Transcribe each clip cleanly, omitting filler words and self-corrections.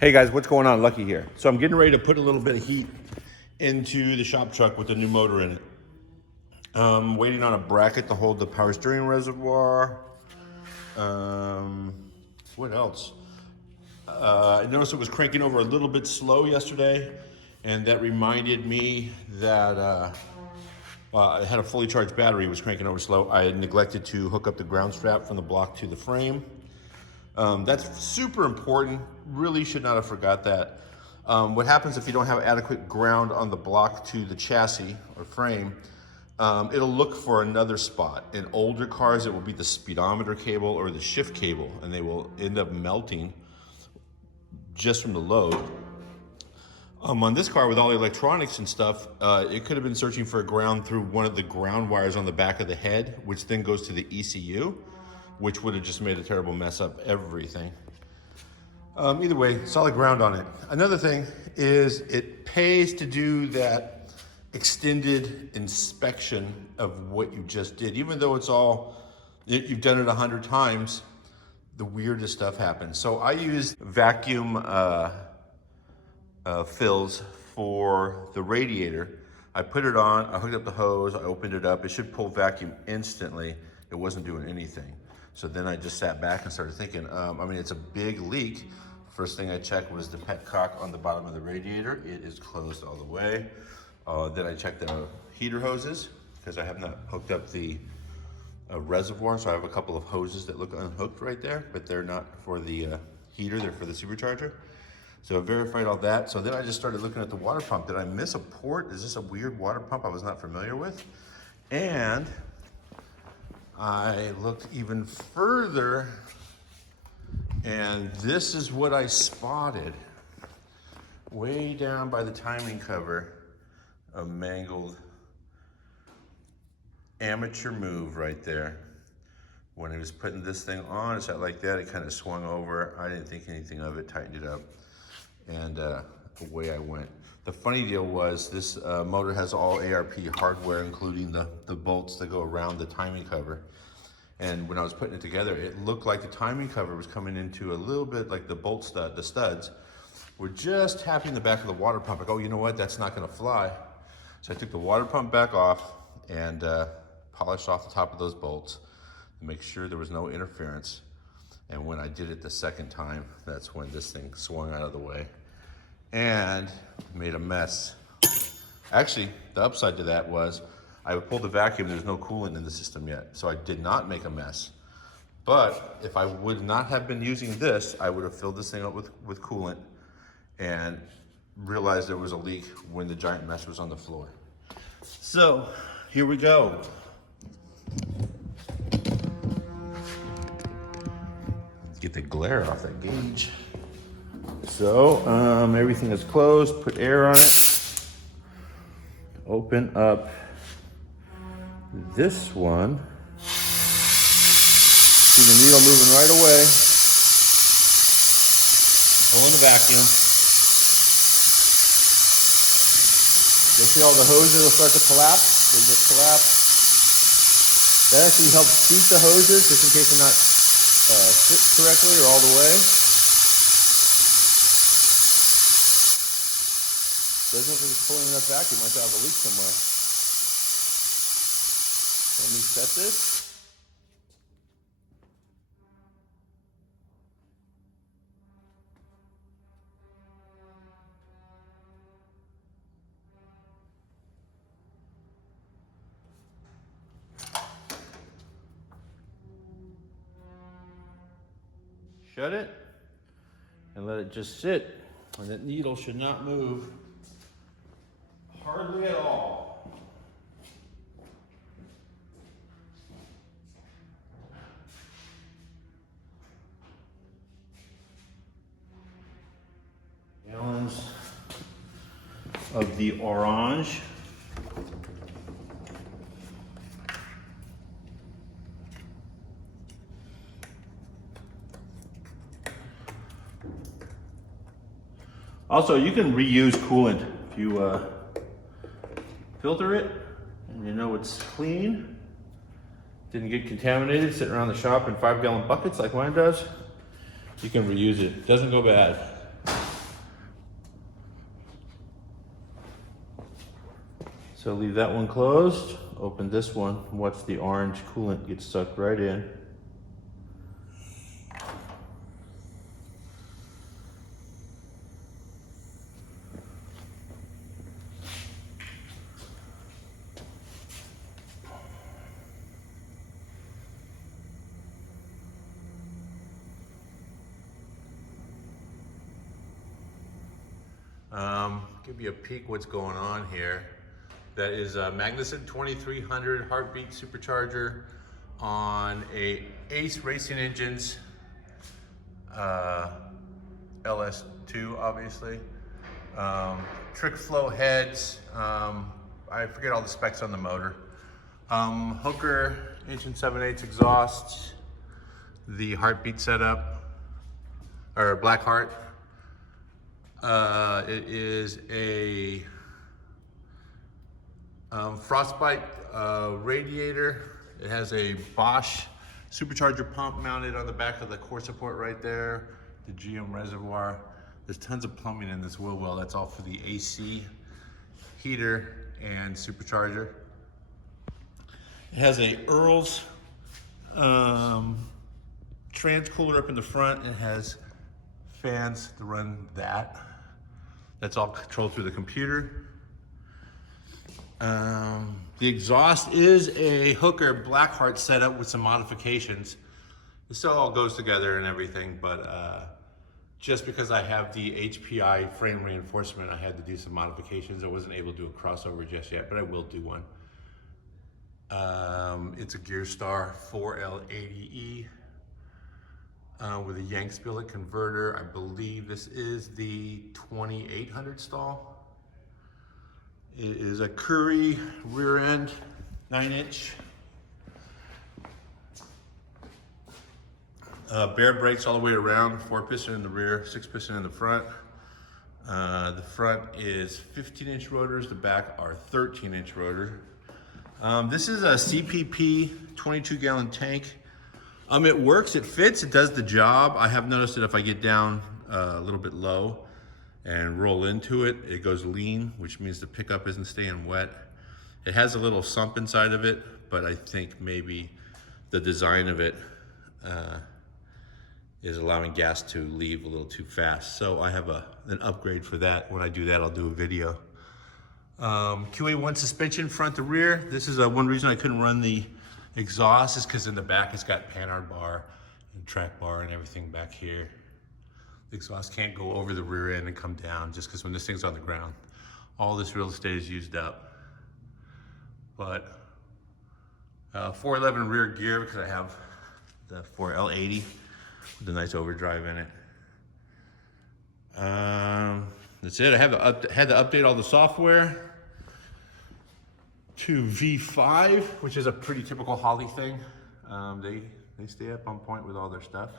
Hey guys, what's going on? Lucky here. So I'm getting ready to put a little bit of heat into the shop truck with the new motor in it. Waiting on a bracket to hold the power steering reservoir. What else? I noticed it was cranking over a little bit slow yesterday, and that reminded me that I had a fully charged battery. It was cranking over slow. I had neglected to hook up the ground strap from the block to the frame. That's super important. Really should not have forgot that. What happens if you don't have adequate ground on the block to the chassis or frame, it'll look for another spot. In older cars, it will be the speedometer cable or the shift cable, and they will end up melting just from the load. On this car with all the electronics and stuff, it could have been searching for a ground through one of the ground wires on the back of the head, which then goes to the ECU, which would have just made a terrible mess up everything. Either way, solid ground on it. Another thing is it pays to do that extended inspection of what you just did. Even though you've done it 100 times, the weirdest stuff happens. So I use vacuum fills for the radiator. I put it on, I hooked up the hose, I opened it up. It should pull vacuum instantly. It wasn't doing anything. So then I just sat back and started thinking, it's a big leak. First thing I checked was the petcock on the bottom of the radiator. It is closed all the way. Then I checked the heater hoses because I have not hooked up the reservoir. So I have a couple of hoses that look unhooked right there, but they're not for the heater, they're for the supercharger. So I verified all that. So then I just started looking at the water pump. Did I miss a port? Is this a weird water pump I was not familiar with? And I looked even further, and this is what I spotted. Way down by the timing cover, a mangled amateur move right there. When I was putting this thing on, it's not like that, it kind of swung over. I didn't think anything of it, tightened it up, and away I went. The funny deal was this motor has all ARP hardware, including the bolts that go around the timing cover. And when I was putting it together, it looked like the timing cover was coming into a little bit like the studs were just tapping the back of the water pump. Like, oh, you know what? That's not gonna fly. So I took the water pump back off and polished off the top of those bolts to make sure there was no interference. And when I did it the second time, that's when this thing swung out of the way and made a mess. Actually, the upside to that was I pulled the vacuum, there's no coolant in the system yet, so I did not make a mess. But if I would not have been using this, I would have filled this thing up with coolant and realized there was a leak when the giant mess was on the floor. So, here we go. Let's get the glare off that gauge. So, everything is closed, put air on it, open up this one. See the needle moving right away. Pulling the vacuum. You'll see all the hoses will start to collapse. They just collapse. That actually helps seat the hoses just in case they're not fit correctly or all the way. Doesn't look like it's pulling enough vacuum. Might have a leak somewhere. Let me set this. Shut it and let it just sit. And that needle should not move hardly at all. Gallons of the orange. Also, you can reuse coolant if you filter it and you know it's clean. Didn't get contaminated sitting around the shop in 5-gallon buckets like mine does. You can reuse it. Doesn't go bad. So leave that one closed, open this one, watch the orange coolant get sucked right in. Give you a peek what's going on here. That is a Magnuson 2300 heartbeat supercharger on a Ace Racing Engines LS2, obviously. Trick flow heads. I forget all the specs on the motor. Hooker, inch and 7/8 exhaust. The heartbeat setup, or black heart. It is a frostbite radiator. It has a Bosch supercharger pump mounted on the back of the core support right there. The GM reservoir. There's tons of plumbing in this wheel well. That's all for the AC heater and supercharger. It has a Earl's transcooler up in the front. It has fans to run that. That's all controlled through the computer. The exhaust is a Hooker Blackheart setup with some modifications. It still all goes together and everything, but just because I have the HPI frame reinforcement, I had to do some modifications. I wasn't able to do a crossover just yet, but I will do one. It's a Gearstar 4L80E. With a Yank billet converter. I believe this is the 2800 stall. It is a Curry rear end, 9-inch. Bare brakes all the way around, 4-piston in the rear, 6-piston in the front. The front is 15-inch rotors, the back are 13-inch rotors. This is a CPP 22-gallon tank. It works, it fits, it does the job. I have noticed that if I get down a little bit low and roll into it, it goes lean, which means the pickup isn't staying wet. It has a little sump inside of it, but I think maybe the design of it is allowing gas to leave a little too fast. So I have an upgrade for that. When I do that, I'll do a video. QA1 suspension front to rear. This is one reason I couldn't run the exhaust is because in the back it's got panhard bar and track bar and everything back here. The exhaust can't go over the rear end and come down just because when this thing's on the ground, all this real estate is used up. But 411 rear gear because I have the 4L80 with a nice overdrive in it. That's it. I had to update all the software to V5, which is a pretty typical Holley thing. They stay up on point with all their stuff.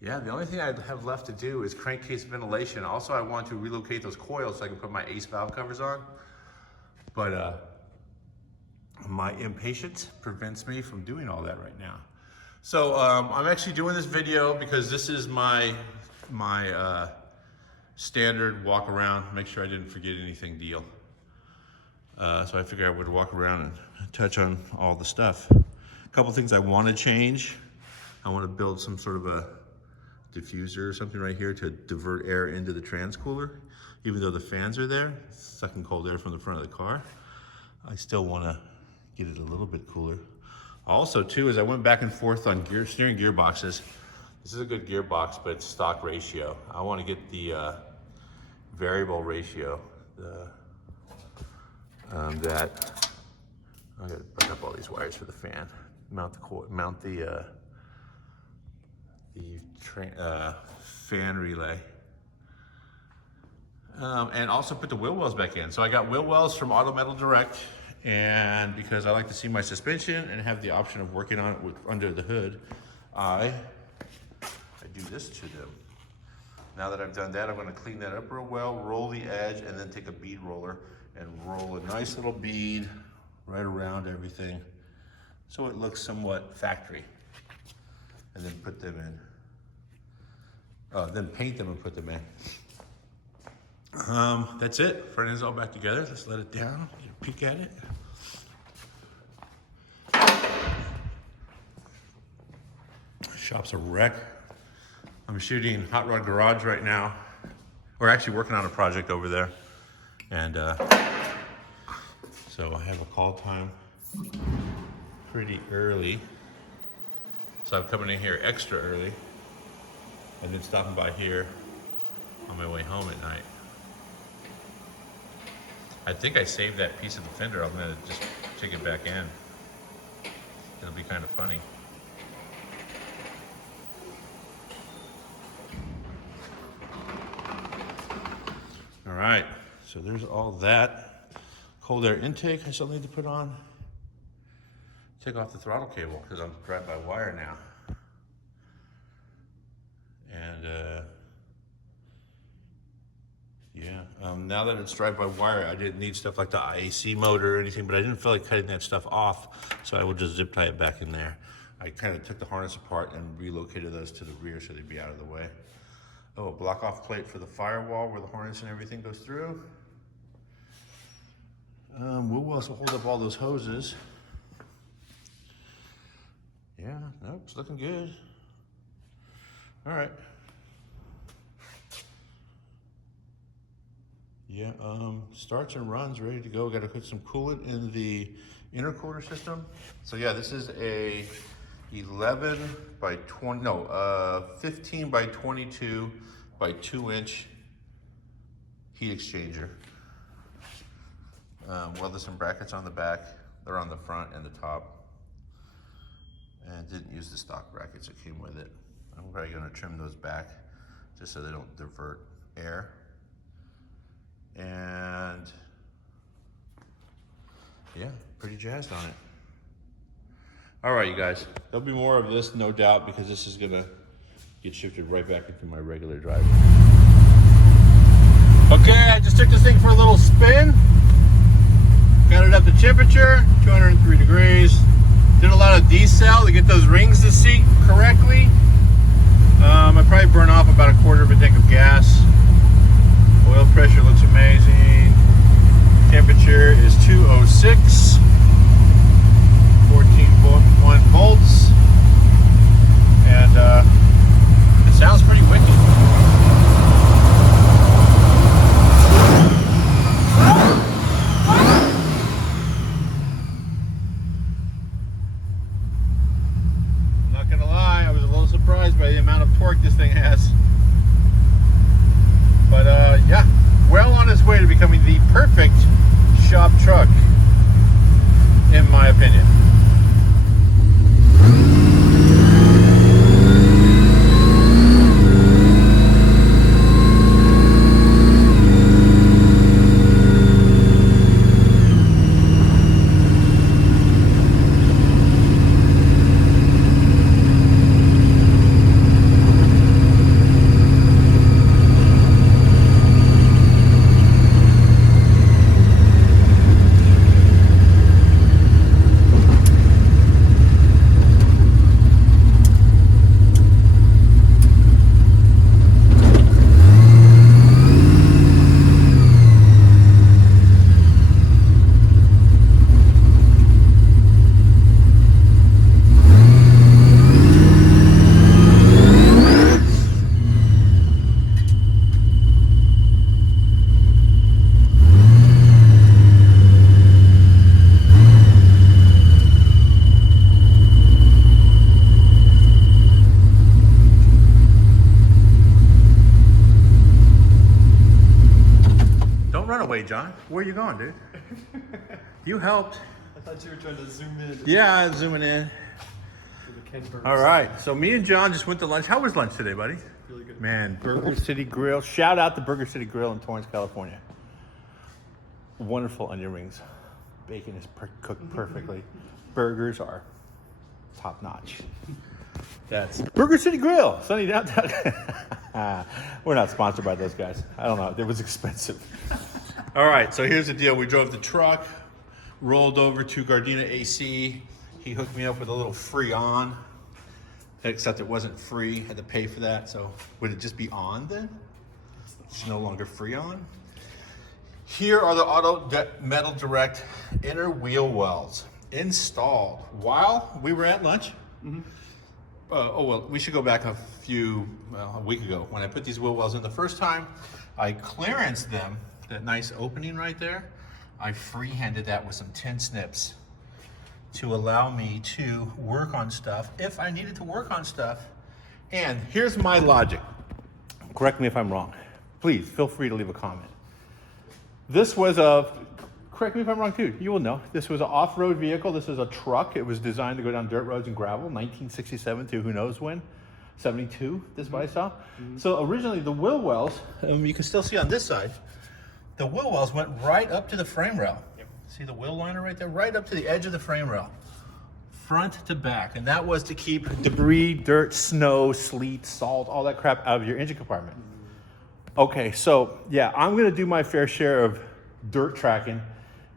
Yeah, the only thing I have left to do is crankcase ventilation. Also, I want to relocate those coils so I can put my Ace valve covers on. But my impatience prevents me from doing all that right now. So I'm actually doing this video because this is my standard walk around, make sure I didn't forget anything deal. So I figured I would walk around and touch on all the stuff. A couple things I want to change. I want to build some sort of a diffuser or something right here to divert air into the transcooler. Even though the fans are there, sucking cold air from the front of the car, I still want to get it a little bit cooler. Also too, as I went back and forth on steering gearboxes, this is a good gearbox, but it's stock ratio. I want to get the variable ratio. That I got to break up all these wires for the fan. Mount the fan relay, and also put the wheel wells back in. So I got wheel wells from Auto Metal Direct, and because I like to see my suspension and have the option of working on it under the hood, I do this to them. Now that I've done that, I'm going to clean that up real well, roll the edge, and then take a bead roller and roll a nice little bead right around everything so it looks somewhat factory. And then put them in. Then paint them and put them in. That's it. Front end's all back together. Let's let it down. Get a peek at it. Shop's a wreck. I'm shooting Hot Rod Garage right now. We're actually working on a project over there. And so I have a call time pretty early. So I'm coming in here extra early and then stopping by here on my way home at night. I think I saved that piece of the fender. I'm gonna just take it back in. It'll be kind of funny. All right, so there's all that. Cold air intake I still need to put on. Take off the throttle cable because I'm drive-by-wire now. And yeah, now that it's drive-by-wire, I didn't need stuff like the IAC motor or anything, but I didn't feel like cutting that stuff off, so I will just zip tie it back in there. I kind of took the harness apart and relocated those to the rear so they'd be out of the way. Oh, a block-off plate for the firewall where the harness and everything goes through. We'll also hold up all those hoses. Yeah, nope, it's looking good. All right. Yeah, starts and runs, ready to go. Got to put some coolant in the intercooler system. So yeah, this is a 11 by 20, no, 15 by 22 by 2-inch heat exchanger. Welded some brackets on the back. They're on the front and the top. And didn't use the stock brackets that came with it. I'm probably gonna trim those back just so they don't divert air. And yeah, pretty jazzed on it. All right, you guys, there'll be more of this, no doubt, because this is gonna get shifted right back into my regular driver. Okay, I just took this thing for a little spin. Got it up to temperature, 203 degrees. Did a lot of decel to get those rings to seat correctly. I probably burn off about a quarter of a tank of gas. Oil pressure looks amazing. Temperature is 206. 14.1 volts. And it sounds pretty wicked. By the amount of torque this thing has. But yeah, well on its way to becoming the perfect shop truck, in my opinion. John, where are you going, dude? You helped. I thought you were trying to zoom in. Yeah, zooming in. All right, so me and John just went to lunch. How was lunch today, buddy? Really good. Man, Burger City Grill. Shout out to Burger City Grill in Torrance, California. Wonderful onion rings. Bacon is cooked perfectly. Burgers are top notch. That's Burger City Grill, sunny downtown. We're not sponsored by those guys. I don't know. It was expensive. All right, so here's the deal. We drove the truck, rolled over to Gardena AC. He hooked me up with a little Freon, except it wasn't free. Had to pay for that. So would it just be on then? It's no longer Freon. Here are the Metal Direct inner wheel wells installed while we were at lunch. We should go back a week ago when I put these wheel wells in the first time. I clearanced them, that nice opening right there. I freehanded that with some tin snips to allow me to work on stuff if I needed to work on stuff. And here's my logic. Correct me if I'm wrong. Please feel free to leave a comment. This was correct me if I'm wrong too, you will know. This was an off-road vehicle. This is a truck. It was designed to go down dirt roads and gravel, 1967 to who knows when, 72, this is what I saw. So originally the wheel wells, you can still see on this side, the wheel wells went right up to the frame rail. See the wheel liner right there? Right up to the edge of the frame rail. Front to back. And that was to keep debris, dirt, snow, sleet, salt, all that crap out of your engine compartment. Okay, so yeah, I'm gonna do my fair share of dirt tracking,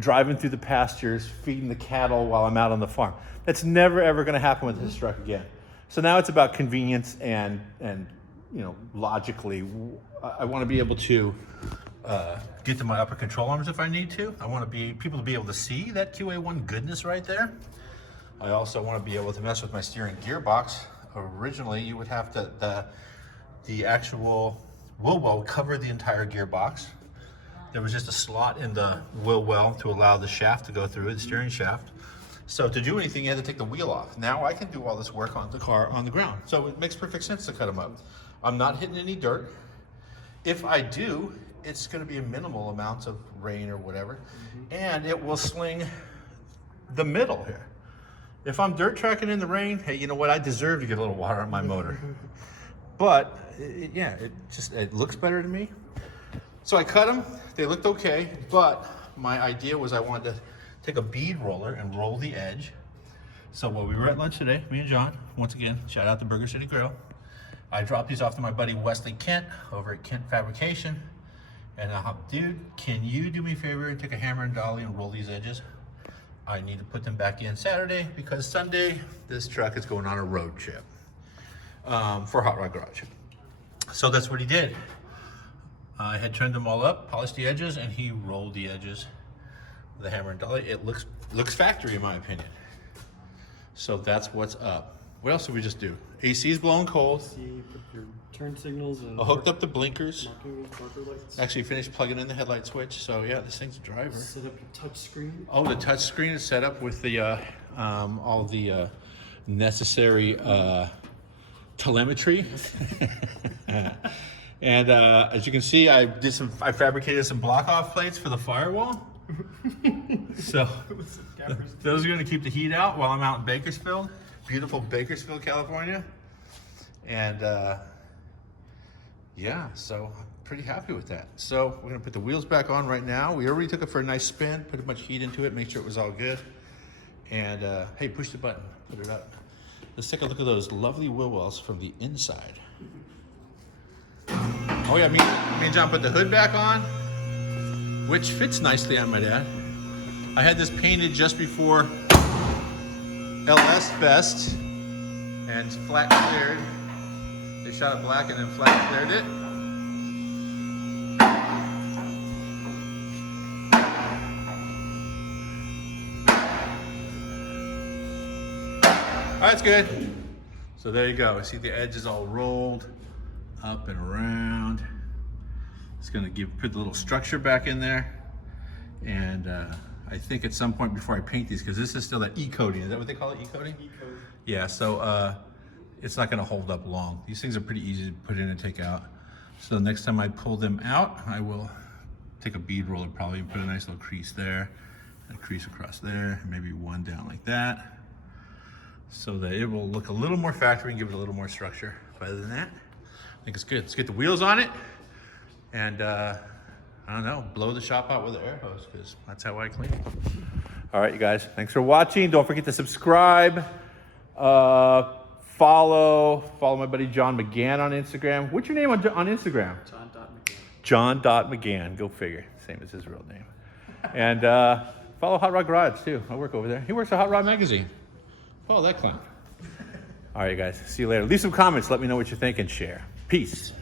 driving through the pastures, feeding the cattle while I'm out on the farm. That's never ever gonna happen with this truck again. So now it's about convenience and logically, I wanna be able to get to my upper control arms if I need to. I want people to be able to see that QA1 goodness right there. I also want to be able to mess with my steering gearbox. Originally, you would have to, the actual wheel well cover the entire gearbox. There was just a slot in the wheel well to allow the shaft to go through, the steering shaft. So to do anything, you had to take the wheel off. Now I can do all this work on the car on the ground. So it makes perfect sense to cut them up. I'm not hitting any dirt. If I do, it's going to be a minimal amounts of rain or whatever, and it will sling the middle here. If I'm dirt tracking in the rain, hey, you know what? I deserve to get a little water on my motor. But it looks better to me. So I cut them. They looked okay, but my idea was I wanted to take a bead roller and roll the edge. So while we were at lunch today, me and John, once again, shout out to Burger City Grill, I dropped these off to my buddy Wesley Kent over at Kent Fabrication. And dude, can you do me a favor and take a hammer and dolly and roll these edges? I need to put them back in Saturday because Sunday, this truck is going on a road trip for Hot Rod Garage. So that's what he did. I had trimmed them all up, polished the edges, and he rolled the edges with a hammer and dolly. It looks factory in my opinion. So that's what's up. What else did we just do? AC's blowing cold. Put your turn signals and I hooked up the blinkers. marker lights. Actually finished plugging in the headlight switch. So yeah, this thing's a driver. Set up your touch screen. Oh, the touch screen is set up with the all the necessary telemetry. And as you can see, I fabricated some block off plates for the firewall. So those are going to keep the heat out while I'm out in Bakersfield, beautiful Bakersfield, California. And yeah, so I'm pretty happy with that. So we're going to put the wheels back on right now. We already took it for a nice spin, put a bunch of heat into it, make sure it was all good. And hey, push the button, put it up. Let's take a look at those lovely wheel wells from the inside. Oh yeah, me and John put the hood back on, which fits nicely on my dad. I had this painted just before LS Fest and flat cleared. They shot it black and then flat cleared it. All right, that's good. So there you go. See the edge is all rolled up and around. It's gonna put the little structure back in there. And I think at some point before I paint these, because this is still that E-coating, is that what they call it, E-coating? E-coat. Yeah, so it's not gonna hold up long. These things are pretty easy to put in and take out. So next time I pull them out, I will take a bead roller probably and put a nice little crease there, and a crease across there, and maybe one down like that, so that it will look a little more factory and give it a little more structure. But other than that, I think it's good. Let's get the wheels on it, and I don't know, blow the shop out with an air hose, because that's how I clean it. All right, you guys, thanks for watching. Don't forget to subscribe, follow my buddy John McGann on Instagram. What's your name on Instagram? John.McGann. Go figure. Same as his real name. And follow Hot Rod Garage too. I work over there. He works at Hot Rod Magazine. Follow that clown. All right, you guys. See you later. Leave some comments. Let me know what you think and share. Peace.